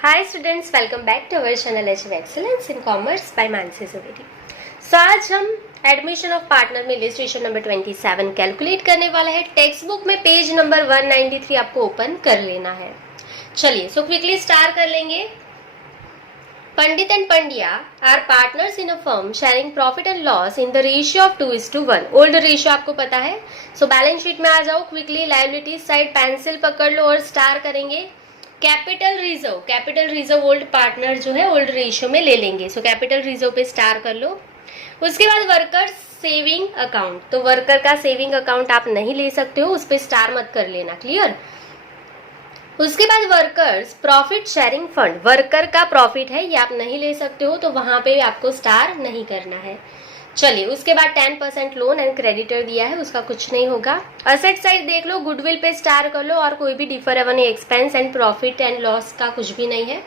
Hi students, welcome back to our channel achieve excellence in commerce by Mansi Zuberi. So आज हम admission of partner में list ratio number 27 calculate करने वाला है। Text book में page number 193 आपको ओपन कर लेना है। चलिए सो क्विकली स्टार्ट कर लेंगे। Pandit and Pandya are partners in a firm sharing profit and loss in the ratio of 2:1। Old ratio आपको पता है। सो बैलेंस शीट में आ जाओ क्विकली। लायबिलिटीज साइड पेंसिल पकड़ लो और स्टार करेंगे। कैपिटल रिजर्व ओल्ड पार्टनर जो है ओल्ड रेशियो में ले लेंगे। सो कैपिटल रिजर्व पे स्टार कर लो। उसके बाद वर्कर सेविंग अकाउंट, तो वर्कर का सेविंग अकाउंट आप नहीं ले सकते हो, उस पे स्टार मत कर लेना। क्लियर। उसके बाद workers profit sharing fund, worker का प्रॉफिट है ये आप नहीं ले सकते हो, तो वहां पे आपको स्टार नहीं करना है। चलिए उसके बाद 10% लोन एंड क्रेडिटर दिया है, उसका कुछ नहीं होगा। असेट साइड देख लो, गुडविल पे स्टार कर लो और कोई भी deferrable expense and profit and loss का कुछ भी नहीं है,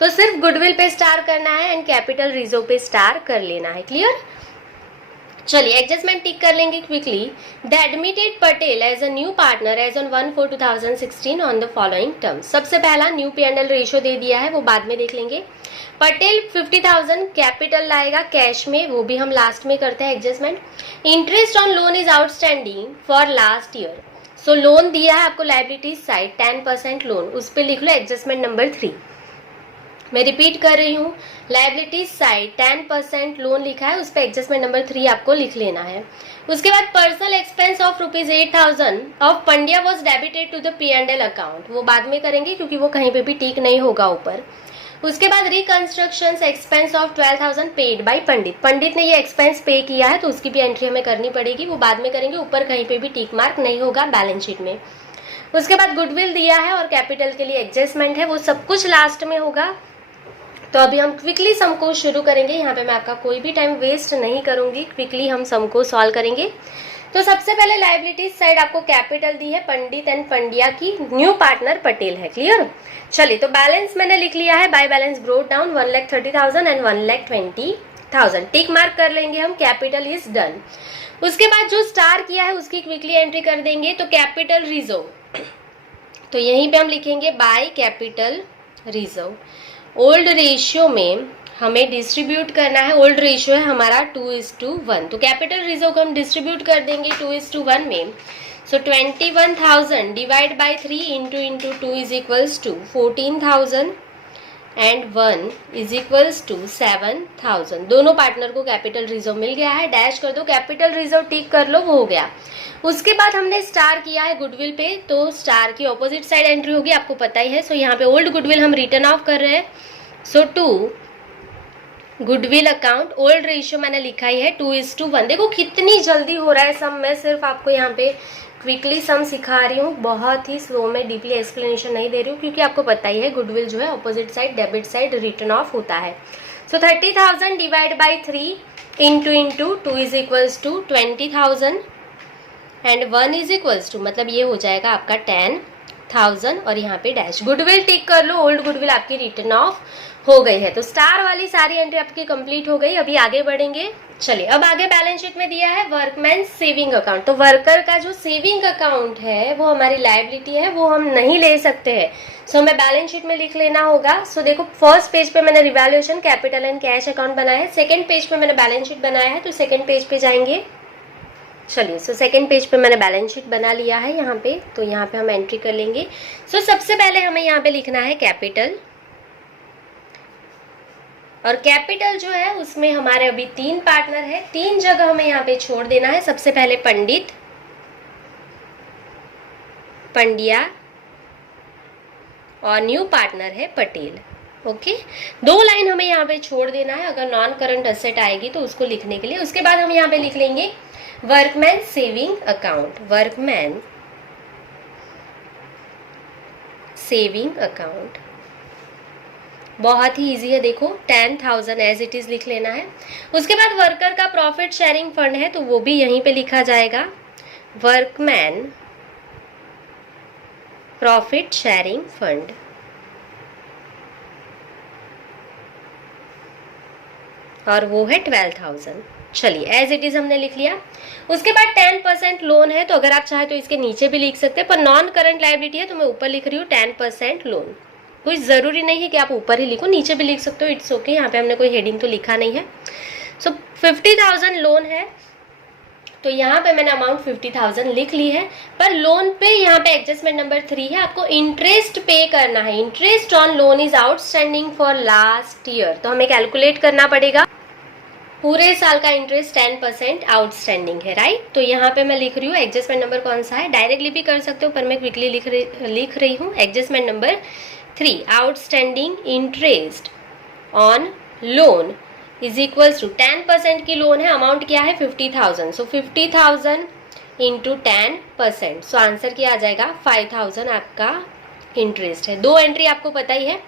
तो सिर्फ गुडविल पे स्टार करना है एंड कैपिटल रिजर्व पे स्टार कर लेना है। क्लियर। चलिए एडजस्टमेंट टिक कर लेंगे quickly. The admitted Patel as a new partner as on 1/4/2016 on the following terms. सबसे पहला न्यू P&L रेशियो दे दिया है, वो बाद में देख लेंगे। पटेल 50,000 कैपिटल लाएगा कैश में, वो भी हम लास्ट में करते हैं adjustment. Interest on loan is outstanding for last year. So loan दिया है आपको लायबिलिटीज साइड 10% लोन, उस पर लिख लो एडजस्टमेंट नंबर 3। मैं रिपीट कर रही हूँ, लायबिलिटीज साइड 10% लोन लिखा है, उस पर एडजस्टमेंट नंबर 3 आपको लिख लेना है। उसके बाद personal expense of ₹8,000 of Pandya was debited to the P&L account, वो बाद में करेंगे क्योंकि वो कहीं पे भी टिक नहीं होगा ऊपर। उसके बाद reconstruction expense of 12,000 paid by Pandit ने ये एक्सपेंस पे किया है, तो उसकी भी एंट्री हमें करनी पड़ेगी, वो बाद में करेंगे, ऊपर कहीं पे भी टिक मार्क नहीं होगा बैलेंस शीट में। उसके बाद गुडविल दिया है और कैपिटल के लिए एडजस्टमेंट है, वो सब कुछ लास्ट में होगा। तो अभी हम क्विकली सम को शुरू करेंगे। यहाँ पे मैं आपका कोई भी टाइम वेस्ट नहीं करूंगी, क्विकली हम सम को सॉल्व करेंगे। तो सबसे पहले लायबिलिटीज साइड आपको कैपिटल दी है पंडित एंड पंड्या की, न्यू पार्टनर पटेल है। क्लियर। चलिए तो बैलेंस मैंने लिख लिया है, by balance brought down 1,30,000 and 1,20,000, tick mark कर लेंगे हम, कैपिटल इज डन। उसके बाद जो स्टार किया है उसकी क्विकली एंट्री कर देंगे। तो कैपिटल रिजर्व, तो यहीं पे हम लिखेंगे by capital reserve. Old ratio में हमें डिस्ट्रीब्यूट करना है, ओल्ड रेशियो है हमारा 2:1, तो कैपिटल रिजर्व को हम डिस्ट्रीब्यूट कर देंगे 2:1 में। So 21,000 divide by 3 into 2 is equals to 14,000 and 1 is equals to 7,000। दोनों पार्टनर को कैपिटल रिजर्व मिल गया है, डैश कर दो, कैपिटल रिजर्व टिक कर लो, वो हो गया। उसके बाद हमने स्टार किया है गुडविल पे, तो स्टार की ऑपोजिट साइड एंट्री होगी, आपको पता ही है। सो यहाँ पे ओल्ड गुडविल हम रिटर्न ऑफ कर रहे हैं। सो 2 गुडविल अकाउंट, ओल्ड रेशियो मैंने लिखा ही है 2:1। देखो कितनी जल्दी हो रहा है सम, मैं सिर्फ आपको यहाँ पे क्विकली सम सिखा रही हूँ, बहुत ही स्लो में डीपली एक्सप्लेनेशन नहीं दे रही हूँ, क्योंकि आपको पता ही है गुडविल जो है opposite side debit side written off होता है। So 30,000 divide by 3 into 2 is equals to 20,000 and 1 is equals to, मतलब ये हो जाएगा आपका 10,000 और यहाँ पे डैश। गुडविल टिक कर लो, ओल्ड गुडविल आपकी रिटर्न ऑफ हो गई है। तो स्टार वाली सारी एंट्री आपकी कंप्लीट हो गई। अभी आगे बढ़ेंगे। चलिए अब आगे बैलेंस शीट में दिया है वर्कमैन सेविंग अकाउंट, तो वर्कर का जो सेविंग अकाउंट है वो हमारी लायबिलिटी है, वो हम नहीं ले सकते हैं। सो हमें बैलेंस शीट में लिख लेना होगा। सो देखो फर्स्ट पेज पे मैंने revaluation capital and cash account बनाया है, सेकंड पेज पे मैंने बैलेंस शीट बनाया है, तो सेकंड पेज पे जाएंगे। चलिए सो सेकंड पेज पे मैंने बैलेंस शीट बना लिया है यहाँ पे, तो यहाँ पे हम एंट्री कर लेंगे। सो सबसे पहले हमें यहाँ पे लिखना है कैपिटल, और कैपिटल जो है उसमें हमारे अभी 3 पार्टनर है, 3 जगह हमें यहाँ पे छोड़ देना है। सबसे पहले पंडित, पंड्या और न्यू पार्टनर है पटेल। ओके, 2 लाइन हमें यहाँ पे छोड़ देना है, अगर नॉन करंट असेट आएगी तो उसको लिखने के लिए। उसके बाद हम यहाँ पे लिख लेंगे workman saving account, workman saving account, बहुत ही इजी है। देखो 10,000 एज इट इज लिख लेना है। उसके बाद वर्कर का प्रॉफिट शेयरिंग फंड है, तो वो भी यहीं पे लिखा जाएगा, वर्कमैन प्रॉफिट शेयरिंग फंड, और वो है 12,000। चलिए एज इट इज हमने लिख लिया। उसके बाद 10% लोन है, तो अगर आप चाहे तो इसके नीचे भी लिख सकते हैं, पर नॉन करंट लायबिलिटी है तो मैं ऊपर लिख रही हूँ 10% लोन। कोई ज़रूरी नहीं है कि आप ऊपर ही लिखो, नीचे भी लिख सकते हो, इट्स ओके। यहाँ पे हमने कोई हेडिंग तो लिखा नहीं है। सो 50,000 लोन है, तो यहाँ पे मैंने अमाउंट 50,000 लिख ली है। पर लोन पे यहाँ पे एडजस्टमेंट नंबर 3 है, आपको इंटरेस्ट पे करना है। Interest on loan is outstanding for last year, तो हमें कैलकुलेट करना पड़ेगा। पूरे साल का इंटरेस्ट 10% आउटस्टैंडिंग है, राइट। तो यहाँ पे मैं लिख रही हूँ एडजस्टमेंट नंबर कौन सा है, डायरेक्टली भी कर सकते हो पर मैं क्विकली लिख रही हूँ। Adjustment number 3, outstanding interest on loan is equals to 10% की लोन है, अमाउंट क्या है 50,000। सो 50,000 इंटू 10%, सो आंसर क्या आ जाएगा 5,000 आपका इंटरेस्ट है। 2 एंट्री आपको पता ही है,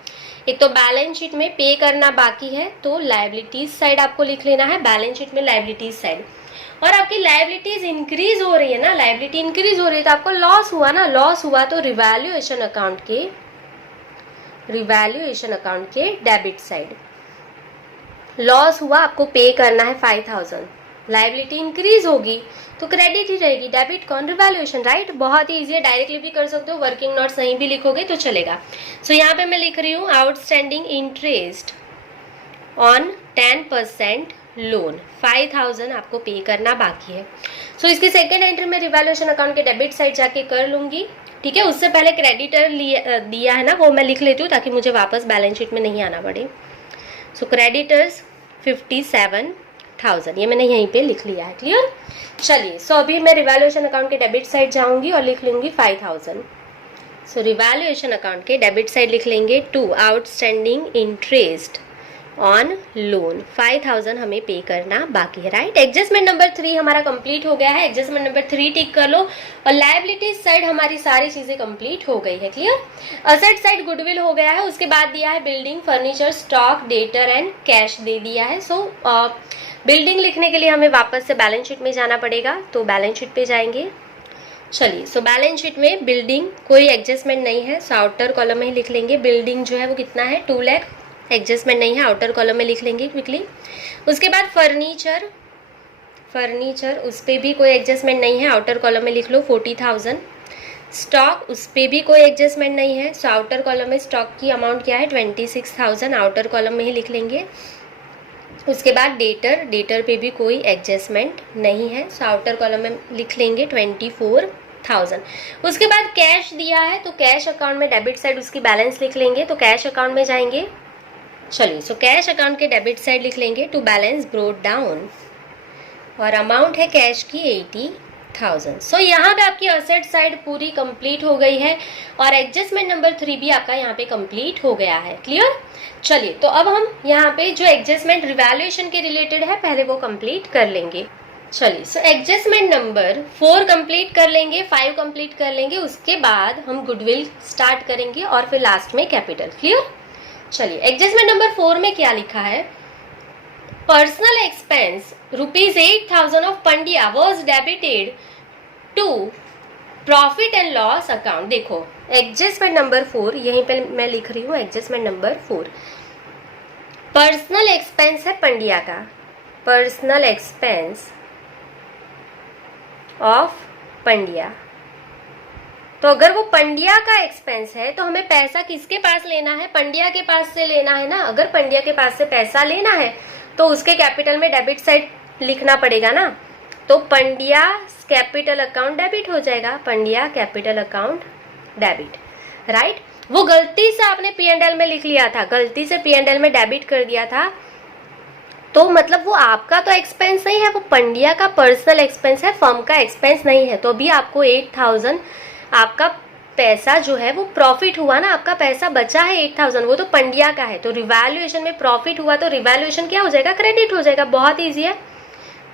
एक तो बैलेंस शीट में पे करना बाकी है, तो लायबिलिटीज साइड आपको लिख लेना है, बैलेंस शीट में लायबिलिटीज साइड। और आपकी लायबिलिटीज इंक्रीज हो रही है ना, लायबिलिटी इंक्रीज हो रही है तो आपको लॉस हुआ ना, लॉस हुआ तो रिवैल्यूएशन अकाउंट के डेबिट साइड लॉस हुआ, आपको पे करना है 5,000। लायबिलिटी इंक्रीज होगी तो क्रेडिट ही रहेगी, डेबिट कौन, रिवैल्यूएशन, राइट। बहुत ही ईजी है, डायरेक्टली भी कर सकते हो, वर्किंग नोट्स नहीं भी लिखोगे तो चलेगा। सो यहाँ पे मैं लिख रही हूँ आउटस्टैंडिंग इंटरेस्ट ऑन 10% लोन, 5,000 आपको पे करना बाकी है। सो इसकी सेकेंड एंट्री में रिवैल्यूएशन अकाउंट के डेबिट साइड जाके कर लूंगी, ठीक है। उससे पहले क्रेडिटर दिया है ना, वो मैं लिख लेती हूँ ताकि मुझे वापस बैलेंस शीट में नहीं आना पड़े। सो क्रेडिटर्स 57,000, ये मैंने यहीं पे लिख लिया है, क्लियर। चलिए, सो अभी मैं रिवैल्यूएशन अकाउंट के डेबिट साइड जाऊंगी और लिख लूंगी 5,000। सो रिवैल्यूएशन अकाउंट के डेबिट साइड लिख लेंगे 2, आउटस्टैंडिंग इंटरेस्ट ऑन लोन, 5,000 हमें पे करना बाकी है, राइट। एडजस्टमेंट नंबर 3 हमारा कंप्लीट हो गया है, एडजस्टमेंट नंबर 3 टिक कर लो। और लायबिलिटीज साइड हमारी सारी चीजें कंप्लीट हो गई है, क्लियर। असेट साइड गुडविल हो गया है, उसके बाद दिया है building, furniture, stock, debtor and cash दे दिया है। सो बिल्डिंग लिखने के लिए हमें वापस से बैलेंस शीट में जाना पड़ेगा, तो बैलेंस शीट पे जाएंगे। चलिए, सो बैलेंस शीट में बिल्डिंग कोई एडजस्टमेंट नहीं है, सो आउटर कॉलम में ही लिख लेंगे। बिल्डिंग जो है वो कितना है 2 लाख, एडजस्टमेंट नहीं है, आउटर कॉलम में लिख लेंगे क्विकली। उसके बाद फर्नीचर उस पर भी कोई एडजस्टमेंट नहीं है, आउटर कॉलम में लिख लो 40,000। स्टॉक उस पर भी कोई एडजस्टमेंट नहीं है, सो आउटर कॉलम में स्टॉक की अमाउंट क्या है 26,000, आउटर कॉलम में ही लिख लेंगे। उसके बाद डेटर पे भी कोई एडजस्टमेंट नहीं है, सो आउटर कॉलम में लिख लेंगे 24,000। उसके बाद कैश दिया है, तो कैश अकाउंट में डेबिट साइड उसकी बैलेंस लिख लेंगे, तो कैश अकाउंट में जाएंगे। चलिए, सो कैश अकाउंट के डेबिट साइड लिख लेंगे टू बैलेंस ब्रोट डाउन, और अमाउंट है कैश की 80,000। सो यहाँ पे आपकी असेट साइड पूरी कंप्लीट हो गई है और एडजस्टमेंट नंबर 3 भी आपका यहाँ पे कंप्लीट हो गया है, क्लियर। चलिए, तो अब हम यहाँ पे जो एडजस्टमेंट रिवैल्यूएशन के रिलेटेड है पहले वो कंप्लीट कर लेंगे। चलिए, सो एडजस्टमेंट नंबर 4 कंप्लीट कर लेंगे, 5 कंप्लीट कर लेंगे, उसके बाद हम गुडविल स्टार्ट करेंगे और फिर लास्ट में कैपिटल, क्लियर। चलिए, एडजस्टमेंट नंबर 4 में क्या लिखा है, personal expense ₹8,000 of Pandya was debited to profit and loss account. देखो, एडजस्टमेंट नंबर 4 यहीं पे मैं लिख रही हूँ, एडजस्टमेंट नंबर 4 पर्सनल एक्सपेंस है पंड्या का, पर्सनल एक्सपेंस ऑफ पंड्या। तो अगर वो पंड्या का एक्सपेंस है तो हमें पैसा किसके पास लेना है, पंड्या के पास से लेना है ना। अगर पंड्या के पास से पैसा लेना है तो उसके कैपिटल में डेबिट साइड लिखना पड़ेगा ना, तो पंड्या कैपिटल अकाउंट डेबिट हो जाएगा, Pandya capital account debit, right. वो गलती से आपने P&L में लिख लिया था, गलती से P&L में डेबिट कर दिया था, तो मतलब वो आपका तो एक्सपेंस नहीं है, वो पंड्या का पर्सनल एक्सपेंस है, फर्म का एक्सपेंस नहीं है। तो अभी आपको 8,000 आपका पैसा जो है वो प्रॉफिट हुआ ना, आपका पैसा बचा है 8,000, वो तो पंड्या का है। तो रिवैल्यूएशन में प्रॉफिट हुआ तो रिवैल्यूएशन क्या हो जाएगा, क्रेडिट हो जाएगा, बहुत ईजी है।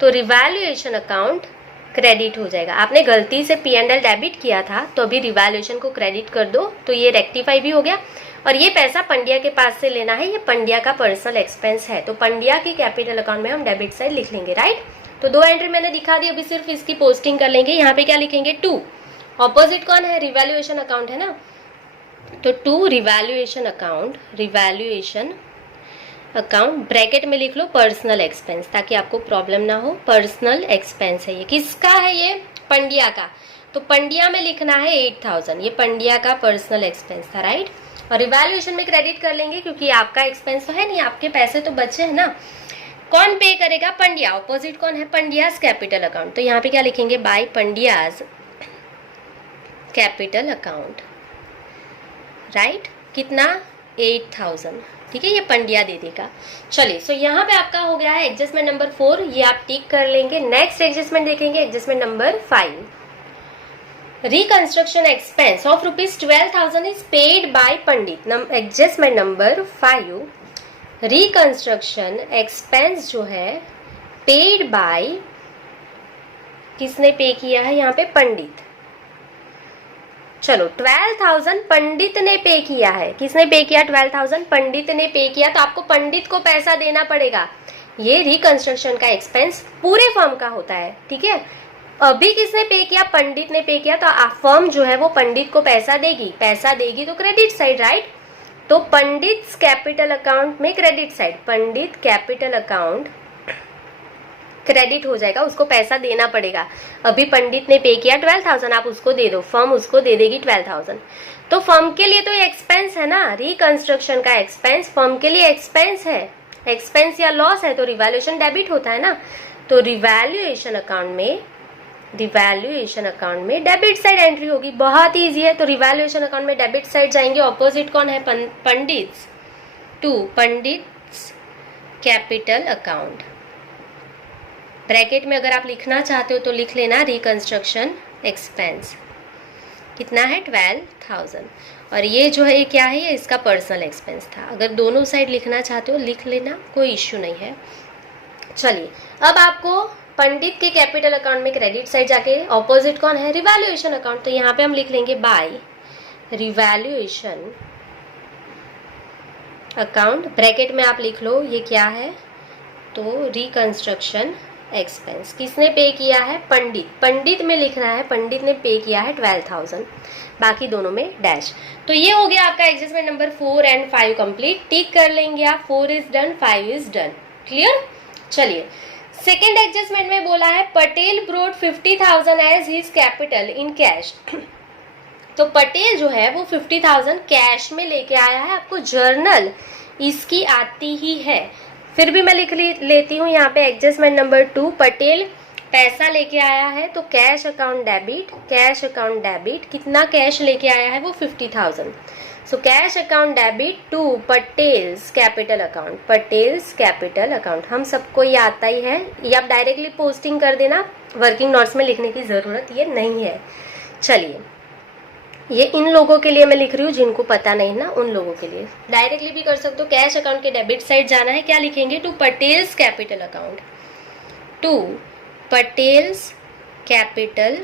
तो रिवैल्यूएशन अकाउंट क्रेडिट हो जाएगा। आपने गलती से P&L डेबिट किया था तो अभी रिवैल्यूएशन को क्रेडिट कर दो, तो ये रेक्टिफाई भी हो गया। और ये पैसा पंड्या के पास से लेना है, ये पंड्या का पर्सनल एक्सपेंस है, तो पंड्या की कैपिटल अकाउंट में हम डेबिट साइड लिख लेंगे, राइट। तो 2 एंट्री मैंने दिखा दी, अभी सिर्फ इसकी पोस्टिंग कर लेंगे। यहाँ पे क्या लिखेंगे 2, ऑपोजिट कौन है, रिवैल्यूएशन अकाउंट है ना, तो 2 रिवैल्यूएशन अकाउंट ब्रैकेट में लिख लो पर्सनल एक्सपेंस, ताकि आपको प्रॉब्लम ना हो। पर्सनल एक्सपेंस है, ये किसका है, ये पंड्या का, तो पंड्या में लिखना है 8,000, ये पंड्या का पर्सनल एक्सपेंस था, राइट। और रिवैल्यूएशन में क्रेडिट कर लेंगे क्योंकि आपका एक्सपेंस तो है नहीं, आपके पैसे तो बचे हैं ना। कौन पे करेगा? पंड्या। ऑपोजिट कौन है? Pandya's capital account. तो यहाँ पे क्या लिखेंगे? By Pandya's capital account, right. कितना? 8000, ठीक है, ये पंड्या दे देगा। चलिए, सो यहाँ पे आपका हो गया है एडजस्टमेंट नंबर 4, ये आप टिक कर लेंगे। नेक्स्ट एडजस्टमेंट देखेंगे, adjustment number 5। Reconstruction expense of ₹12,000 is paid by Pandit. Adjustment number 5, reconstruction expense जो है पेड बाय, किसने पे किया है यहाँ पे? पंडित। चलो, 12,000 पंडित ने पे किया है। किसने पे किया? 12,000 पंडित ने पे किया, तो आपको पंडित को पैसा देना पड़ेगा। ये रिकंस्ट्रक्शन का एक्सपेंस पूरे फर्म का होता है, ठीक है। अभी किसने पे किया? पंडित ने पे किया, तो फर्म जो है वो पंडित को पैसा देगी। पैसा देगी तो क्रेडिट साइड, राइट। तो पंडित कैपिटल अकाउंट में क्रेडिट साइड, पंडित कैपिटल अकाउंट क्रेडिट हो जाएगा, उसको पैसा देना पड़ेगा। अभी पंडित ने पे किया 12,000, आप उसको दे दो, फर्म उसको दे देगी 12,000। तो फर्म के लिए तो एक्सपेंस है ना, रिकंस्ट्रक्शन का एक्सपेंस फर्म के लिए एक्सपेंस है। एक्सपेंस या लॉस है तो रिवैल्यूएशन डेबिट होता है ना। तो रिवैल्यूएशन अकाउंट में डेबिट साइड एंट्री होगी। बहुत ईजी है। तो रिवैल्यूएशन अकाउंट में डेबिट साइड जाएंगे। ऑपोजिट कौन है? Pandit's to Pandit's capital account. Bracket में अगर आप लिखना चाहते हो तो लिख लेना रिकंस्ट्रक्शन एक्सपेंस। कितना है? 12,000। और ये जो है क्या है? ये इसका पर्सनल एक्सपेंस था। अगर दोनों साइड लिखना चाहते हो लिख लेना, कोई इश्यू नहीं है। चलिए, अब आपको पंडित के कैपिटल अकाउंट में क्रेडिट साइड जाके ऑपोजिट कौन है? Revaluation account. तो यहाँ पे हम लिख लेंगे बाय रिवैल्यूएशन अकाउंट। ब्रैकेट में आप लिख लो ये क्या है? तो रिकंस्ट्रक्शन एक्सपेंस। किसने पे किया है? पंडित। पंडित में लिखना है, पंडित ने पे किया है 12,000, बाकी दोनों में डैश। तो ये हो गया आपका adjustment number 4 and 5 complete. Tick कर लेंगे आप। 4 is done, 5 is done. Clear? चलिए, सेकेंड एडजस्टमेंट में बोला है Patel brought 50,000 as his capital in cash. तो पटेल जो है वो 50,000 कैश में लेके आया है। आपको जर्नल इसकी आती ही है, फिर भी मैं लिख लेती हूँ यहाँ पे एडजस्टमेंट नंबर 2। पटेल पैसा लेके आया है तो cash account debit, cash account debit. कितना कैश लेके आया है वो? 50,000। So cash account debit to Patel's capital account, Patel's capital account. हम सबको ये आता ही है, ये आप डायरेक्टली पोस्टिंग कर देना, वर्किंग नोट्स में लिखने की ज़रूरत ये नहीं है। चलिए, ये इन लोगों के लिए मैं लिख रही हूँ जिनको पता नहीं ना, उन लोगों के लिए। डायरेक्टली भी कर सकते हो। कैश अकाउंट के डेबिट साइड जाना है, क्या लिखेंगे? To Patel's capital account, to Patel's capital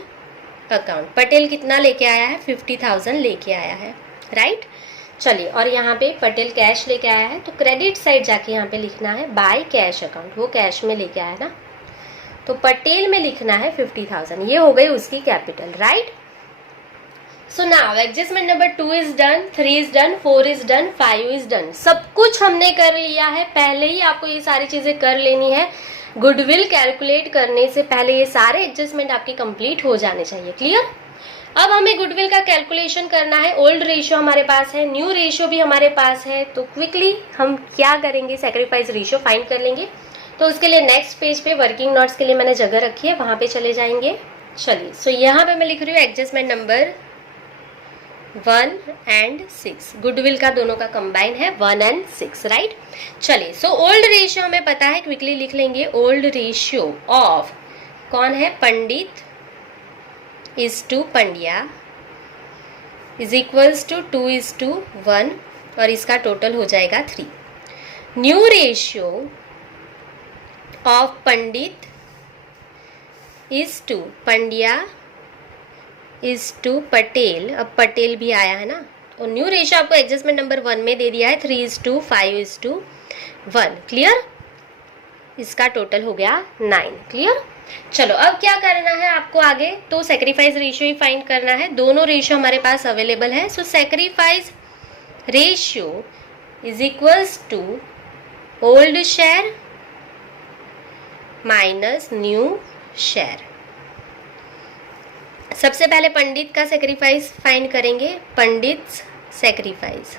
account. Patel कितना लेके आया है? 50,000 लेके आया है, राइट। चलिए, और यहाँ पे पटेल कैश लेके आया है तो क्रेडिट साइड जाके यहाँ पे लिखना है बाय कैश अकाउंट। वो कैश में लेके आया ना, तो पटेल में लिखना है 50,000। ये हो गई उसकी capital, right. So now adjustment number 2 is done, 3 is done, 4 is done, 5 is done. सब कुछ हमने कर लिया है। पहले ही आपको ये सारी चीजें कर लेनी है। गुडविल कैलकुलेट करने से पहले ये सारे एडजस्टमेंट आपके कंप्लीट हो जाने चाहिए। क्लियर? अब हमें गुडविल का कैलकुलेशन करना है। ओल्ड रेशियो हमारे पास है, न्यू रेशियो भी हमारे पास है। तो क्विकली हम क्या करेंगे? सैक्रिफाइस रेशियो फाइंड कर लेंगे। तो उसके लिए नेक्स्ट पेज पे वर्किंग नोट्स के लिए मैंने जगह रखी है, वहां पे चले जाएंगे। चलिए, सो यहाँ पे मैं लिख रही हूँ एडजस्टमेंट नंबर 1 and 6। गुडविल का दोनों का कंबाइन है 1 and 6, राइट। चलिए, सो ओल्ड रेशियो हमें पता है, क्विकली लिख लेंगे। ओल्ड रेशियो ऑफ कौन है? Pandit is to Pandya is equals to 2:1 और इसका टोटल हो जाएगा 3। New ratio of Pandit is to Pandya is to Patel. अब पटेल भी आया है ना, और न्यू रेशियो आपको एडजस्टमेंट नंबर 1 में दे दिया है 3:5:1। क्लियर? इसका टोटल हो गया 9। क्लियर? चलो, अब क्या करना है आपको आगे? तो सैक्रिफाइस रेशियो ही फाइंड करना है। दोनों रेशियो हमारे पास अवेलेबल है। So sacrifice ratio is equals to old share minus new share. सबसे पहले पंडित का सैक्रिफाइस फाइंड करेंगे। पंडित सैक्रिफाइस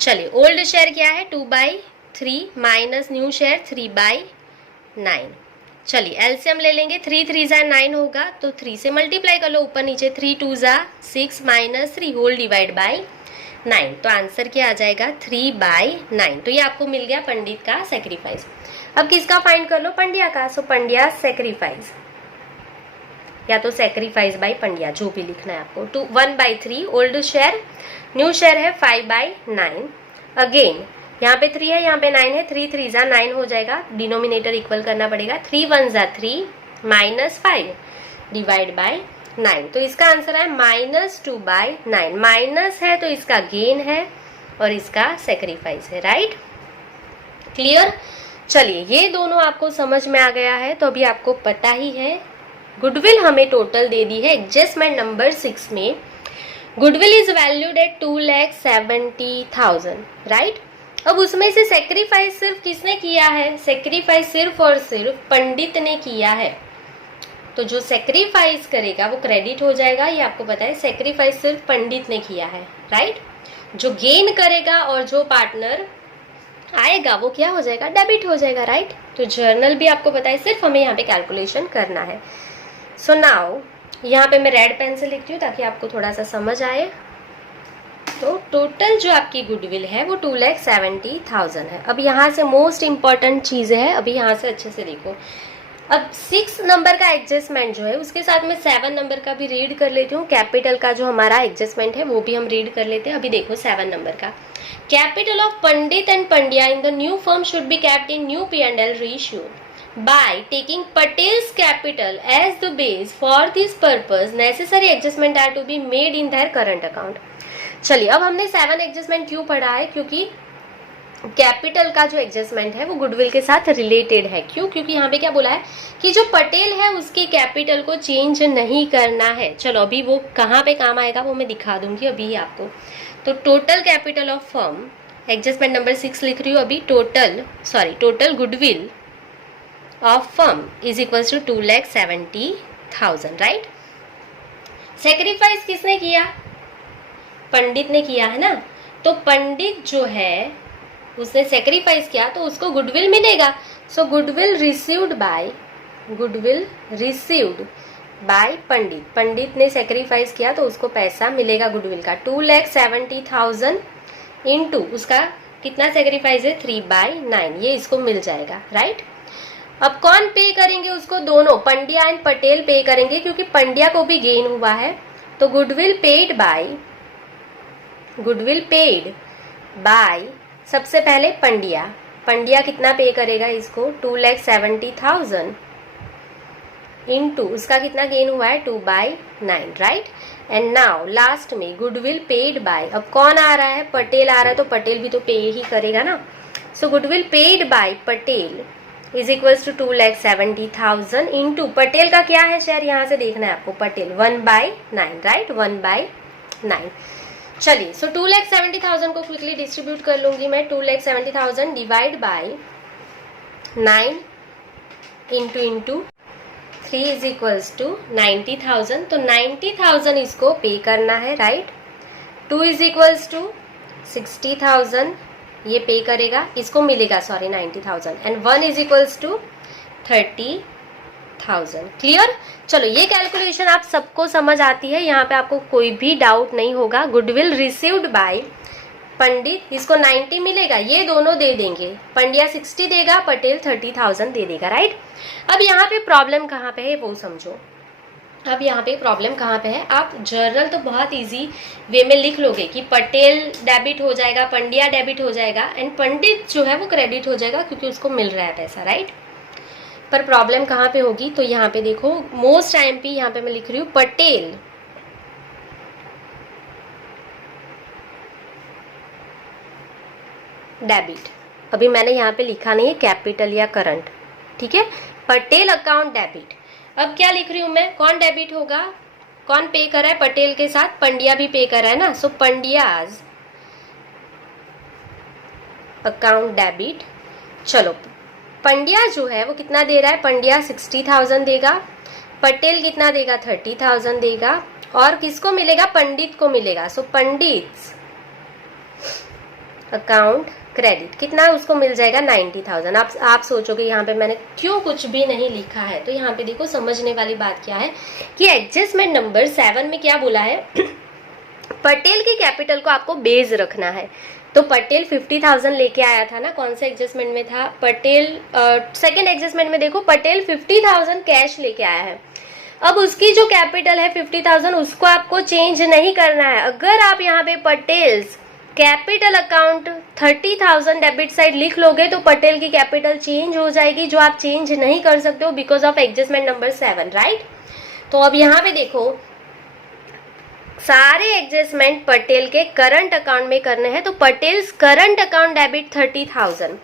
चलिए ओल्ड शेयर क्या है 2/3 माइनस न्यू शेयर 3/9। चलिए एलसीएम ले लेंगे, 3 3 जा 9 होगा तो 3 से मल्टीप्लाई कर लो ऊपर नीचे, 3 2 जा 6 माइनस 3 होल डिवाइड बाय 9। तो आंसर क्या आ जाएगा 3/9। तो ये आपको मिल गया पंडित का सेक्रीफाइस। अब किसका फाइंड कर लो, पंड्या का। सो पंड्या सेक्रीफाइस या तो सेक्रीफाइस बाय पंड्या, जो भी लिखना है आपको। 1/3 ओल्ड शेयर, न्यू शेयर है 5/9। अगेन यहाँ पे 3 है, यहाँ पे 9 है, 3 3 जा 9 हो जाएगा, डिनोमिनेटर इक्वल करना पड़ेगा। 3 1 जा 3 माइनस 5 डिवाइड बाय 9। तो इसका आंसर है -2/9। माइनस है तो इसका गेन है और इसका सेक्रीफाइस है, राइट। क्लियर। चलिए ये दोनों आपको समझ में आ गया है। तो अभी आपको पता ही है गुडविल हमें टोटल दे दी है एडजस्टमेंट नंबर 6 में। Goodwill is valued at 2,70,000, right. अब उसमें से सेक्रीफाइस सिर्फ किसने किया है, सेक्रीफाइस सिर्फ और सिर्फ पंडित ने किया है। तो जो सेक्रीफाइस करेगा वो क्रेडिट हो जाएगा, ये आपको पता है। सेक्रीफाइस सिर्फ पंडित ने किया है, राइट। जो गेन करेगा और जो पार्टनर आएगा वो क्या हो जाएगा, डेबिट हो जाएगा, राइट। तो जर्नल भी आपको पता है, सिर्फ हमें यहाँ पे कैलकुलेशन करना है। सो नाउ यहाँ पे मैं रेड पेन से लिखती हूँ ताकि आपको थोड़ा सा समझ आए। तो टोटल जो आपकी गुडविल है वो 2,70,000 है। अब यहाँ से मोस्ट इंपॉर्टेंट चीज है, अभी यहाँ से अच्छे से देखो। अब 6 नंबर का एडजस्टमेंट जो है उसके साथ में 7 नंबर का भी रीड कर लेती हूँ। कैपिटल का जो हमारा एडजस्टमेंट है वो भी हम रीड कर लेते हैं। अभी देखो 7 नंबर का, capital of Pandit and Pandya in the new firm should be kept in new P&L ratio by taking Patel's capital as the base. For this purpose, necessary adjustment are to be made in their current account. चलिए अब हमने 7 adjustment क्यों पढ़ा है, क्योंकि capital का जो adjustment है वो गुडविल के साथ रिलेटेड है। क्यों, क्योंकि यहाँ पे क्या बोला है कि जो पटेल है उसके कैपिटल को चेंज नहीं करना है। चलो अभी वो कहाँ पे काम आएगा वो मैं दिखा दूंगी अभी आपको। तो total capital of firm, adjustment number 6 लिख रही हूँ अभी। Total goodwill of firm is equals to 2,70,000, right. Sacrifice किसने किया, पंडित ने किया है ना। तो पंडित जो है उसने सेक्रीफाइस किया तो उसको गुडविल मिलेगा। सो गुडविल रिसीव्ड बाय पंडित, पंडित ने सेक्रीफाइस किया तो उसको पैसा मिलेगा गुडविल का। 2,70,000 इंटू उसका कितना सेक्रीफाइस है 3/9, ये इसको मिल जाएगा, राइट। अब कौन पे करेंगे उसको, दोनों पंड्या एंड पटेल पे करेंगे, क्योंकि पंड्या को भी गेन हुआ है। तो गुडविल पेड बाय सबसे पहले पंड्या कितना पे करेगा इसको 2,70,000 इंटू उसका कितना गेन हुआ है 2/9, राइट। एंड नाउ लास्ट में गुडविल पेड बाय, अब कौन आ रहा है, पटेल आ रहा है, तो पटेल भी तो पे ही करेगा ना। So goodwill paid by Patel is equals to 2,70,000 into Patel का क्या है शेयर, यहाँ से देखना है आपको, पटेल 1/9, राइट, 1/9। चलिए सो 2,70,000 को क्विकली डिस्ट्रीब्यूट कर लूंगी मैं। 2,70,000 divide by 9 into 3 is equals to 90,000। तो 90,000 इसको पे करना है, राइट। 2 इज इक्वल्स टू 60,000 ये पे करेगा, इसको मिलेगा 90,000 and 1 is equals to 30,000। Clear. चलो ये कैलकुलेशन आप सबको समझ आती है, यहाँ पे आपको कोई भी डाउट नहीं होगा। गुडविल रिसीव्ड बाय पंडित, इसको 90 मिलेगा, ये दोनों दे देंगे, पंड्या 60 देगा, पटेल 30,000 दे देगा, राइट। अब यहाँ पे प्रॉब्लम कहाँ पे है वो समझो। अब यहाँ पे प्रॉब्लम कहाँ पे है, आप जर्नल तो बहुत इजी वे में लिख लोगे कि पटेल डेबिट हो जाएगा, पंड्या डेबिट हो जाएगा एंड पंडित जो है वो क्रेडिट हो जाएगा क्योंकि उसको मिल रहा है पैसा, राइट। पर प्रॉब्लम कहाँ पे होगी, तो यहाँ पे देखो मोस्ट टाइम पे यहाँ पे मैं लिख रही हूँ पटेल डेबिट। अभी मैंने यहाँ पे लिखा नहीं है कैपिटल या करंट, ठीक है। Patel account debit. अब क्या लिख रही हूं मैं, कौन डेबिट होगा, कौन पे कर रहा है, पटेल के साथ पंड्या भी पे कर रहा है ना। सो पंड्याज अकाउंट डेबिट। चलो पंड्या जो है वो कितना दे रहा है, पंड्या 60,000 देगा, पटेल कितना देगा 30,000 देगा, और किसको मिलेगा, पंडित को मिलेगा। सो पंडित अकाउंट क्रेडिट, कितना उसको मिल जाएगा 90,000। आप सोचोगे यहाँ पे मैंने क्यों कुछ भी नहीं लिखा है, तो यहाँ पे देखो समझने वाली बात क्या है कि एडजस्टमेंट नंबर 7 में क्या बोला है पटेल की कैपिटल को आपको बेस रखना है। तो पटेल 50,000 लेके आया था ना, कौन से एडजस्टमेंट में था पटेल, सेकंड एडजस्टमेंट में देखो पटेल 50,000 कैश लेके आया है। अब उसकी जो कैपिटल है 50,000 उसको आपको चेंज नहीं करना है। अगर आप यहाँ पे Patels capital account 30,000 debit side लिख लोगे तो पटेल की कैपिटल चेंज हो जाएगी, जो आप चेंज नहीं कर सकते हो because of adjustment number 7, right. तो अब यहाँ पे देखो सारे एडजस्टमेंट पटेल के करंट अकाउंट में करने हैं, तो पटेल्स करंट अकाउंट डेबिट 30,000।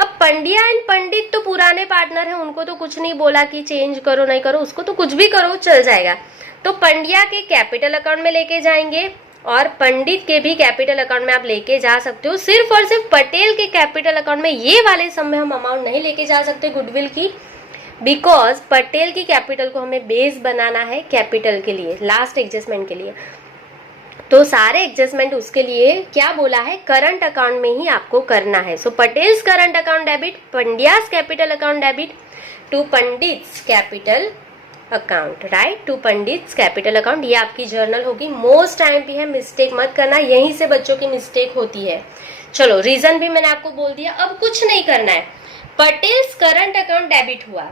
अब पंड्या एंड पंडित तो पुराने पार्टनर हैं, उनको तो कुछ नहीं बोला कि चेंज करो नहीं करो, उसको तो कुछ भी करो चल जाएगा। तो पंड्या के कैपिटल अकाउंट में लेके जाएंगे और पंडित के भी कैपिटल अकाउंट में आप लेके जा सकते हो। सिर्फ और सिर्फ पटेल के कैपिटल अकाउंट में ये वाले सम में हम अमाउंट नहीं लेके जा सकते गुडविल की, बिकॉज पटेल की कैपिटल को हमें बेस बनाना है कैपिटल के लिए, लास्ट एडजस्टमेंट के लिए। तो सारे एडजस्टमेंट उसके लिए क्या बोला है करंट अकाउंट में ही आपको करना है। So Patel's current account debit, Pandya's capital account debit to Pandit's capital account, right, to Pandit's capital account. ये आपकी जर्नल होगी, मोस्ट टाइम भी है, मिस्टेक मत करना, यहीं से बच्चों की मिस्टेक होती है। चलो रीजन भी मैंने आपको बोल दिया, अब कुछ नहीं करना है। पटेल्स करंट अकाउंट डेबिट हुआ,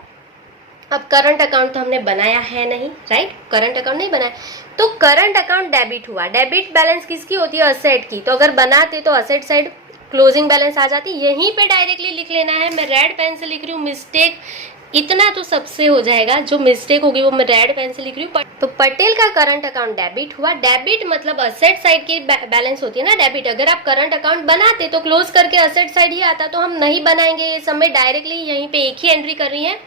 अब करंट अकाउंट तो हमने बनाया है नहीं, राइट, करंट अकाउंट नहीं बनाया, तो करंट अकाउंट डेबिट हुआ। डेबिट बैलेंस किसकी होती है असेट की, तो अगर बनाते तो असेट साइड क्लोजिंग बैलेंस आ जाती, यहीं पे डायरेक्टली लिख लेना है। मैं रेड पेन से लिख रही हूँ, मिस्टेक इतना तो सबसे हो जाएगा, जो मिस्टेक होगी वो मैं रेड पेन से लिख रही हूँ। तो पटेल का करंट अकाउंट डेबिट हुआ, डेबिट मतलब असेट साइड की बैलेंस होती है ना डेबिट। अगर आप करंट अकाउंट बनाते तो क्लोज करके असेट साइड ही आता, तो हम नहीं बनाएंगे, ये सब में डायरेक्टली यहीं पे एक ही एंट्री कर रही है।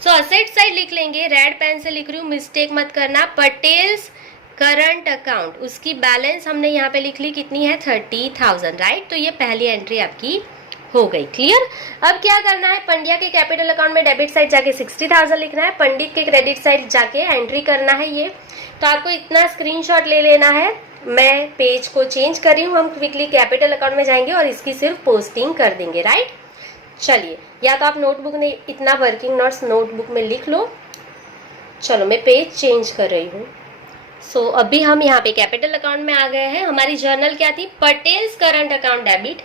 सो असेट साइड लिख लेंगे, रेड पेन से लिख रही हूँ, मिस्टेक मत करना। पटेल्स करंट अकाउंट, उसकी बैलेंस हमने यहाँ पे लिख ली कितनी है 30,000, राइट। तो ये पहली एंट्री आपकी हो गई, क्लियर। अब क्या करना है, पंड्या के कैपिटल अकाउंट में डेबिट साइड जाके 60,000 लिखना है, पंडित के क्रेडिट साइड जाके एंट्री करना है ये। तो आपको इतना स्क्रीनशॉट ले लेना है। मैं पेज को चेंज कर रही हूँ, हम क्विकली कैपिटल अकाउंट में जाएंगे और इसकी सिर्फ पोस्टिंग कर देंगे, राइट। चलिए, या तो आप नोटबुक में इतना वर्किंग नोट्स नोटबुक में लिख लो। चलो मैं पेज चेंज कर रही हूँ। सो अभी हम यहाँ पे कैपिटल अकाउंट में आ गए हैं। हमारी जर्नल क्या थी, Patel's current account debit,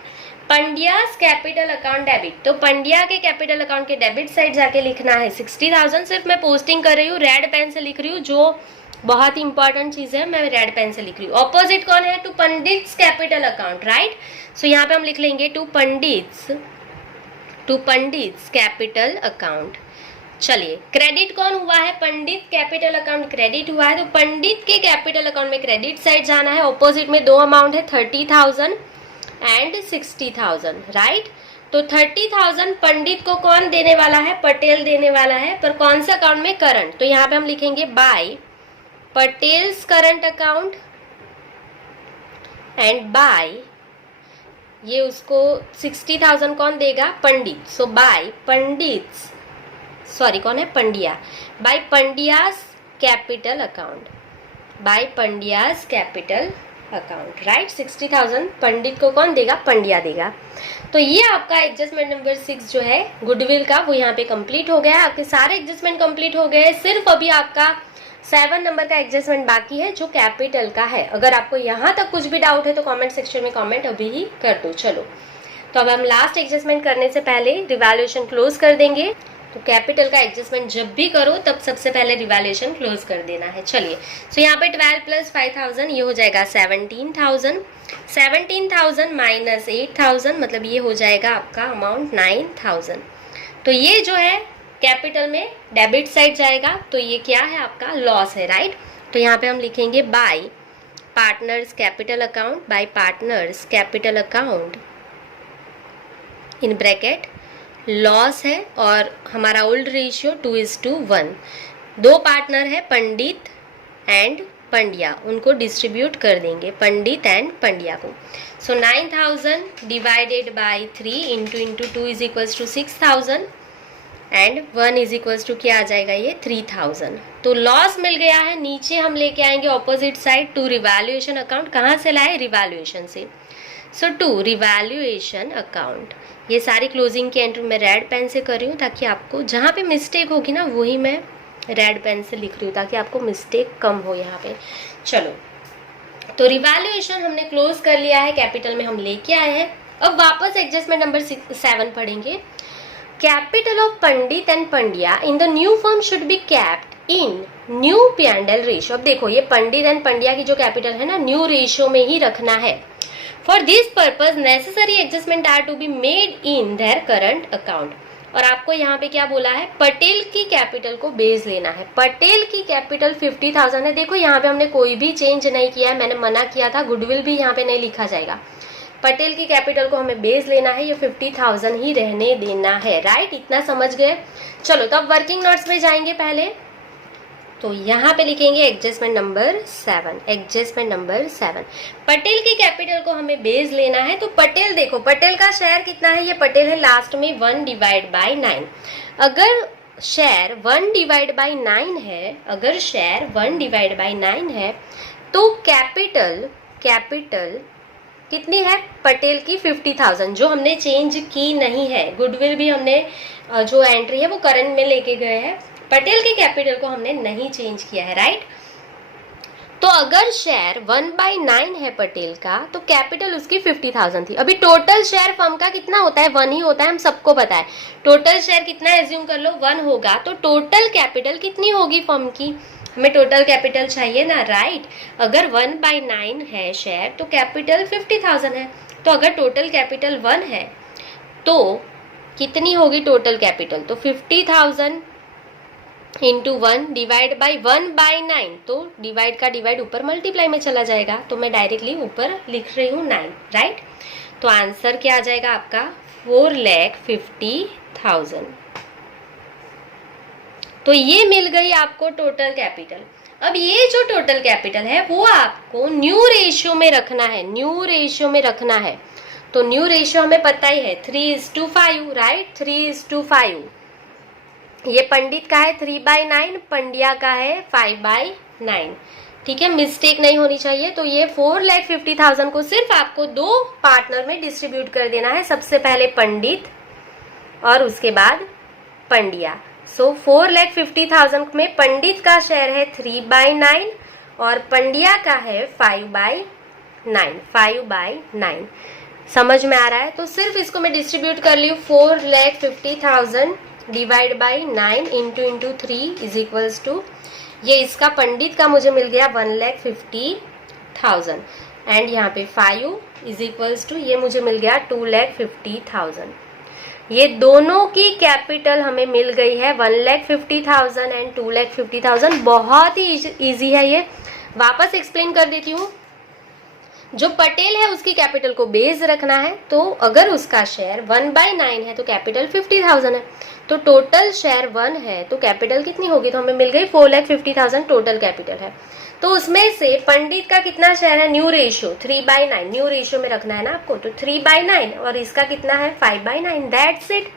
Pandya's capital account debit. तो पंड्या के कैपिटल अकाउंट के डेबिट साइड जाके लिखना है 60,000। सिर्फ मैं पोस्टिंग कर रही हूँ, रेड पेन से लिख रही हूँ, जो बहुत ही इंपॉर्टेंट चीज है, मैं रेड पेन से लिख रही हूँ। ऑपोजिट कौन है, to Pandit's capital account, right. So यहाँ पे हम लिख लेंगे टू पंडित्स कैपिटल अकाउंट। चलिए, क्रेडिट कौन हुआ है, पंडित कैपिटल अकाउंट क्रेडिट हुआ है, तो पंडित के कैपिटल अकाउंट में क्रेडिट साइड जाना है। ऑपोजिट में दो अमाउंट है 30,000 एंड 60,000, राइट। तो 30,000 पंडित को कौन देने वाला है, पटेल देने वाला है, पर कौन सा अकाउंट में, करंट। तो यहाँ पे हम लिखेंगे by Patel's current account and by, ये उसको 60,000 कौन देगा, Pandit. So by Pandit's, sorry कौन है, Pandya, by Pandya's capital account, by Pandya's capital account, right. 60,000 Pandit को कौन देगा, पंड्या देगा। तो ये आपका एडजस्टमेंट नंबर 6 जो है गुडविल का, वो यहाँ पे कंप्लीट हो गया है। आपके सारे एडजस्टमेंट कंप्लीट हो गए, सिर्फ अभी आपका 7 नंबर का एडजस्टमेंट बाकी है जो कैपिटल का है। अगर आपको यहाँ तक कुछ भी डाउट है तो कमेंट सेक्शन में कमेंट अभी ही कर दो। चलो, तो अब हम लास्ट एडजस्टमेंट करने से पहले रिवैल्यूएशन क्लोज कर देंगे। तो कैपिटल का एडजस्टमेंट जब भी करो तब सबसे पहले रिवैल्यूएशन क्लोज कर देना है। चलिए, सो यहाँ पे 12 प्लस 5,000 ये हो जाएगा 17,000, 17,000 माइनस 8,000 मतलब ये हो जाएगा आपका अमाउंट 9,000। तो ये जो है कैपिटल में डेबिट साइड जाएगा, तो ये क्या है आपका लॉस है, राइट। तो यहाँ पे हम लिखेंगे bye partners capital account, bye partners capital account in bracket loss है, और हमारा ओल्ड रेशियो 2:1। दो पार्टनर है पंडित एंड पंड्या, उनको डिस्ट्रीब्यूट कर देंगे पंडित एंड पंड्या को। So 9,000 divided by 3 into 2 is equals to 6,000 and 1 is equals to क्या आ जाएगा, ये 3000। तो लॉस मिल गया है। नीचे हम लेके आएंगे opposite side to revaluation account. कहाँ से लाए, रिवैल्यूएशन से। सो टू रिवैल्यूएशन अकाउंट, ये सारी क्लोजिंग की एंट्री मैं रेड पेन से कर रही हूँ ताकि आपको जहाँ पे मिस्टेक होगी ना वही मैं रेड पेन से लिख रही हूँ ताकि आपको मिस्टेक कम हो यहाँ पे। चलो, तो रिवैल्यूएशन हमने क्लोज कर लिया है, कैपिटल में हम लेके आए हैं। अब वापस एडजस्टमेंट नंबर 7 पढ़ेंगे। Capital of Pandit and Pandya in the new firm should be capped in new P&L ratio. अब देखो, ये पंडित एंड पंड्या की जो कैपिटल है ना, न्यू रेशियो में ही रखना है। For this purpose necessary adjustment are to be made in their current account. और आपको यहाँ पे क्या बोला है, पटेल की कैपिटल को बेस लेना है। पटेल की कैपिटल 50,000 है। देखो यहाँ पे हमने कोई भी चेंज नहीं किया है, मैंने मना किया था, गुडविल भी यहाँ पे नहीं लिखा जाएगा। पटेल की कैपिटल को हमें बेस लेना है, ये 50,000 ही रहने देना है। राइट, इतना समझ गए। चलो, तो अब वर्किंग नोट्स में जाएंगे पहले। तो यहाँ पे लिखेंगे adjustment number 7। Adjustment number 7, Patel की कैपिटल को हमें बेस लेना है। तो पटेल, देखो पटेल का शेयर कितना है, ये पटेल है लास्ट में 1/9। अगर शेयर 1/9 है, अगर शेयर 1/9 है तो कैपिटल कितनी है पटेल की, 50,000, जो हमने चेंज की नहीं है। गुडविल भी हमने जो एंट्री है वो करंट में लेके गए हैं, पटेल की कैपिटल को हमने नहीं चेंज किया है। राइट, तो अगर शेयर 1/9 है पटेल का तो कैपिटल उसकी 50,000 थी। अभी टोटल शेयर फर्म का कितना होता है, 1 ही होता है, हम सबको पता है। टोटल शेयर कितना एज्यूम कर लो, 1 होगा। तो टोटल कैपिटल कितनी होगी फर्म की, हमें टोटल कैपिटल चाहिए ना। राइट, अगर 1/9 है शेयर तो कैपिटल 50,000 है। तो अगर टोटल कैपिटल 1 है तो कितनी होगी टोटल कैपिटल, तो 50,000 इंटू 1 डिवाइड बाई 1/9। तो डिवाइड का डिवाइड ऊपर मल्टीप्लाई में चला जाएगा, तो मैं डायरेक्टली ऊपर लिख रही हूँ 9। राइट, तो आंसर क्या आ जाएगा आपका, 4,50,000। तो ये मिल गई आपको टोटल कैपिटल। अब ये जो टोटल कैपिटल है वो आपको न्यू रेशियो में रखना है, न्यू रेशियो में रखना है। तो न्यू रेशियो हमें पता ही है 3:5। राइट, 3:5। ये पंडित का है 3/9, पंड्या का है 5/9। ठीक है, मिस्टेक नहीं होनी चाहिए। तो ये 4,50,000 को सिर्फ आपको 2 पार्टनर में डिस्ट्रीब्यूट कर देना है। सबसे पहले पंडित और उसके बाद पंड्या। सो 4,50,000 में पंडित का शेयर है 3/9 और पंड्या का है 5/9। 5/9 समझ में आ रहा है। तो सिर्फ इसको मैं डिस्ट्रीब्यूट कर ली हूँ, 4,50,000 divide by 9 into 3 is equals to, ये इसका पंडित का मुझे मिल गया 1,50,000 एंड यहाँ पे 5 इज इक्वल्स टू, ये मुझे मिल गया 2,50,000। ये दोनों की कैपिटल हमें मिल गई है 1,50,000 एंड 2,50,000। बहुत ही इजी है ये। वापस एक्सप्लेन कर देती हूँ। जो पटेल है उसकी कैपिटल को बेस रखना है। तो अगर उसका शेयर 1/9 है तो कैपिटल 50,000 है। तो टोटल शेयर 1 है तो कैपिटल कितनी होगी, तो हमें मिल गई 4,50,000 टोटल कैपिटल है। तो उसमें से पंडित का कितना शेयर है, न्यू रेशियो 3/9, न्यू रेशियो में रखना है ना आपको। तो 3/9 और इसका कितना है 5/9। दैट्स इट,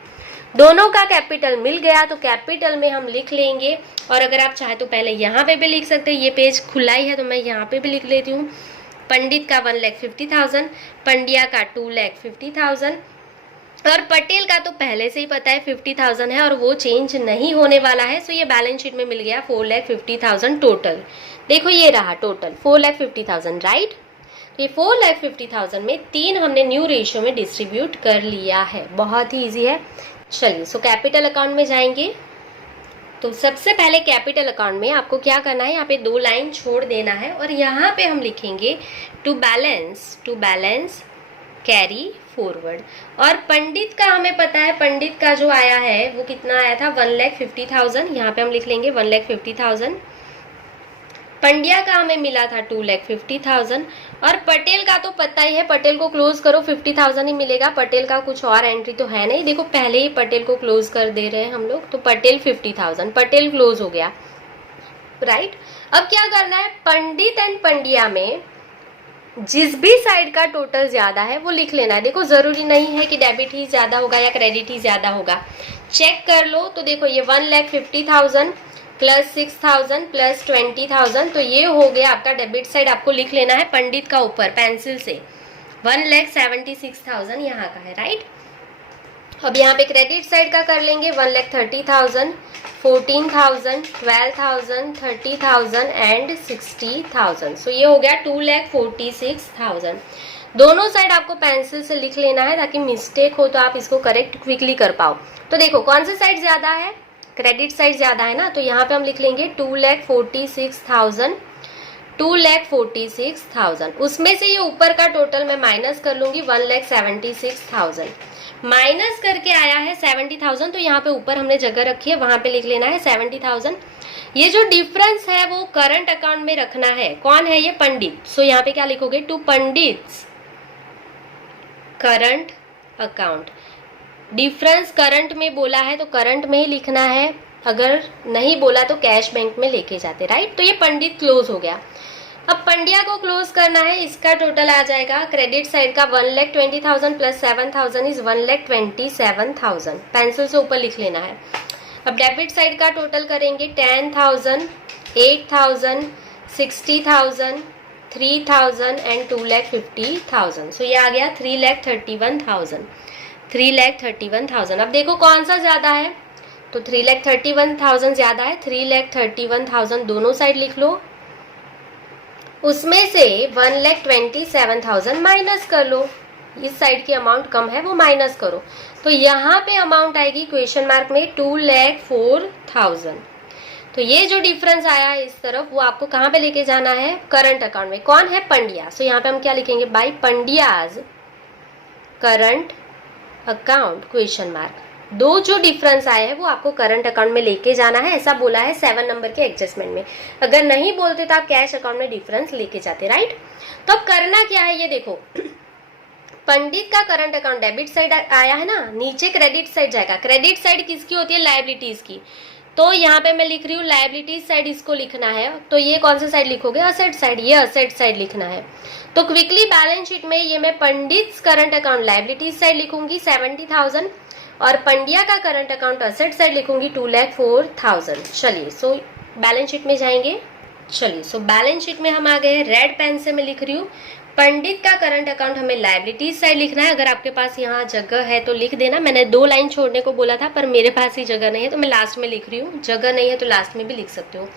दोनों का कैपिटल मिल गया। तो कैपिटल में हम लिख लेंगे, और अगर आप चाहे तो पहले यहाँ पे भी लिख सकते हैं। ये पेज खुला ही है तो मैं यहाँ पे भी लिख लेती हूँ। पंडित का 1,50,000, पंड्या का 2,50,000 और पटेल का तो पहले से ही पता है 50,000 है और वो चेंज नहीं होने वाला है। सो ये बैलेंस शीट में मिल गया 4,50,000 टोटल। देखो ये रहा टोटल 4,50,000। राइट, ये 4,50,000 में 3 हमने न्यू रेशियो में डिस्ट्रीब्यूट कर लिया है। बहुत ही इजी है। चलिए, सो कैपिटल अकाउंट में जाएंगे। तो सबसे पहले कैपिटल अकाउंट में आपको क्या करना है, यहाँ पे 2 लाइन छोड़ देना है और यहाँ पे हम लिखेंगे टू बैलेंस कैरी फॉरवर्ड। और पंडित का हमें पता है, पंडित का जो आया है वो कितना आया था 1,50,000। यहाँ पे हम लिख लेंगे 1,50,000। पंड्या का हमें मिला था 2,50,000 और पटेल का तो पता ही है, पटेल को क्लोज करो 50,000 ही मिलेगा। पटेल का कुछ और एंट्री तो है नहीं। देखो पहले ही पटेल को क्लोज कर दे रहे हैं हम लोग। तो पटेल 50,000, पटेल क्लोज हो गया। राइट, अब क्या करना है, पंडित एंड पंड्या में जिस भी साइड का टोटल ज्यादा है वो लिख लेना है। देखो जरूरी नहीं है कि डेबिट ही ज्यादा होगा या क्रेडिट ही ज्यादा होगा, चेक कर लो। तो देखो ये 1,50,000 प्लस 6,000 प्लस 20,000, तो ये हो गया आपका डेबिट साइड। आपको लिख लेना है पंडित का ऊपर पेंसिल से 1,76,000 यहाँ का है, राइट। अब यहाँ पे क्रेडिट साइड का कर लेंगे 1,30,000, 14,000, 12,000, 30,000 एंड 60,000। सो ये हो गया 2,46,000। दोनों साइड आपको पेंसिल से लिख लेना है ताकि मिस्टेक हो तो आप इसको करेक्ट क्विकली कर पाओ। तो देखो कौन सा साइड ज्यादा है, क्रेडिट साइड ज्यादा है ना, तो यहाँ पे हम लिख लेंगे 2,46,000, 2,46,000। उसमें से ये ऊपर का टोटल मैं माइनस कर लूंगी 1,76,000। माइनस करके आया है 70,000, तो यहाँ पे ऊपर हमने जगह रखी है, वहां पे लिख लेना है 70,000। ये जो डिफरेंस है वो करंट अकाउंट में रखना है। कौन है ये, पंडित। सो यहाँ पे क्या लिखोगे, to Pandit's current account. Difference current में बोला है तो करंट में ही लिखना है, अगर नहीं बोला तो कैश बैंक में लेके जाते, राइट। तो ये पंडित क्लोज हो गया। अब पंड्या को क्लोज करना है, इसका टोटल आ जाएगा क्रेडिट साइड का 1,20,000 प्लस 7,000 इज 1,27,000। पेंसिल से ऊपर लिख लेना है। अब डेबिट साइड का टोटल करेंगे 10,000, 8,000, 60,000, 3,000 एंड 2,50,000। सो ये आ गया 3,31,000, 3,31,000। अब देखो कौन सा ज्यादा है, तो 3,31,000 ज्यादा है। 3,31,000 दोनों साइड लिख लो, उसमें से 1,27,000 माइनस कर लो। इस साइड की अमाउंट कम है वो माइनस करो, तो यहाँ पे अमाउंट आएगी क्वेश्चन मार्क में 2,04,000। तो ये जो डिफरेंस आया है इस तरफ वो आपको कहाँ पे लेके जाना है, करंट अकाउंट में। कौन है, पंड्या। सो यहाँ पे हम क्या लिखेंगे, by Pandya's current account question mark. दो जो डिफरेंस आए हैं वो आपको करंट अकाउंट में लेके जाना है, ऐसा बोला है 7 नंबर के एडजस्टमेंट में। अगर नहीं बोलते तो आप कैश अकाउंट में डिफरेंस लेके जाते, राइट। तो अब करना क्या है, ये देखो पंडित का करंट अकाउंट डेबिट साइड आया है ना, नीचे क्रेडिट साइड जाएगा। क्रेडिट साइड किसकी होती है, लायबिलिटीज की। तो यहाँ पे मैं लिख रही हूँ लायबिलिटीज साइड, इसको लिखना है। तो ये कौन सा साइड लिखोगे, असेट साइड। ये असेट साइड लिखना है। तो क्विकली बैलेंस शीट में ये मैं पंडित करंट अकाउंट लायबिलिटीज साइड लिखूंगी 70,000 और पंड्या का करंट अकाउंट असेट साइड लिखूंगी 2,04,000। चलिए सो बैलेंस शीट में जाएंगे। चलिए सो बैलेंस शीट में हम आ गए। रेड पेन से मैं लिख रही हूँ पंडित का करंट अकाउंट हमें लायबिलिटीज साइड लिखना है। अगर आपके पास यहाँ जगह है तो लिख देना। मैंने 2 लाइन छोड़ने को बोला था पर मेरे पास ही जगह नहीं है तो मैं लास्ट में लिख रही हूँ। जगह नहीं है तो लास्ट में भी लिख सकते हो।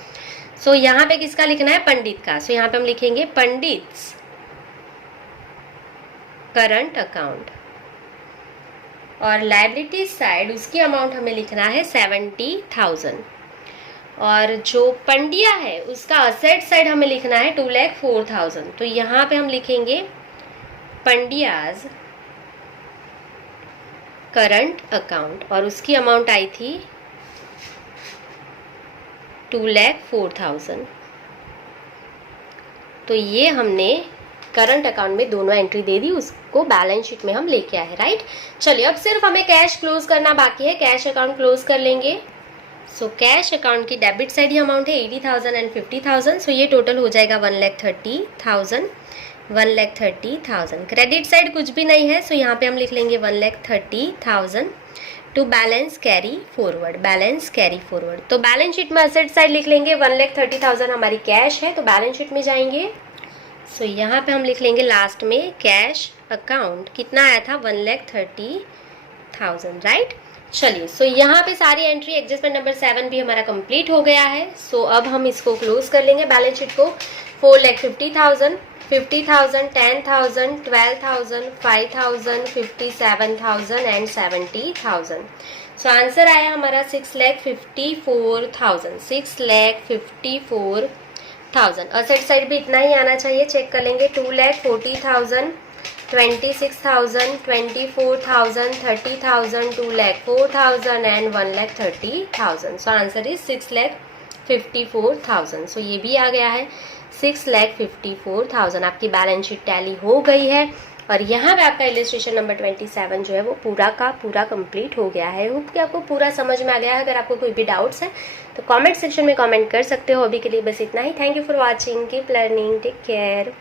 सो यहाँ पे किसका लिखना है, पंडित का। सो यहाँ पे हम लिखेंगे पंडित करंट अकाउंट और लायबिलिटी साइड उसकी अमाउंट हमें लिखना है 70,000 और जो पंड्या है उसका असेट साइड हमें लिखना है 2,04,000। तो यहाँ पे हम लिखेंगे पंड्याज करंट अकाउंट और उसकी अमाउंट आई थी 2,04,000। तो ये हमने करंट अकाउंट में दोनों एंट्री दे दी, उसको बैलेंस शीट में हम लेके आए, राइट। चलिए अब सिर्फ हमें कैश क्लोज करना बाकी है। कैश अकाउंट क्लोज कर लेंगे। सो कैश अकाउंट की डेबिट साइड ही अमाउंट है 80,000 एंड 50,000। सो ये टोटल हो जाएगा 1,30,000, 1,30,000। क्रेडिट साइड कुछ भी नहीं है, सो यहाँ पे हम लिख लेंगे 1,30,000 to balance carry forward, balance carry forward. तो बैलेंस शीट में असेट साइड लिख लेंगे 1,30,000 हमारी कैश है, तो बैलेंस शीट में जाएंगे। सो यहाँ पे हम लिख लेंगे लास्ट में कैश अकाउंट कितना आया था 1,30,000, राइट। चलिए सो यहाँ पे सारी एंट्री एडजस्टमेंट नंबर 7 भी हमारा कंप्लीट हो गया है। सो अब हम इसको क्लोज कर लेंगे बैलेंस शीट को। 4,50,000, 50,000, 10,000, 12,000, 5,000, 57,000 एंड 70,000। सो आंसर आया हमारा 6,54,000, 6,54,000। असेट साइड भी इतना ही आना चाहिए, चेक कर लेंगे। 2,40,000, 26,000, 24,000, 30,000, 2,04,000 एंड 1,30,000। So answer is 6,54,000। सो ये भी आ गया है 6,54,000। आपकी बैलेंस शीट टैली हो गई है और यहाँ पे आपका इलस्ट्रेशन नंबर 27 जो है वो पूरा का पूरा कंप्लीट हो गया है। होप कि आपको पूरा समझ में आ गया है। अगर आपको कोई भी डाउट्स है तो कमेंट सेक्शन में कमेंट कर सकते हो। अभी के लिए बस इतना ही। Thank you for watching, keep learning, take care.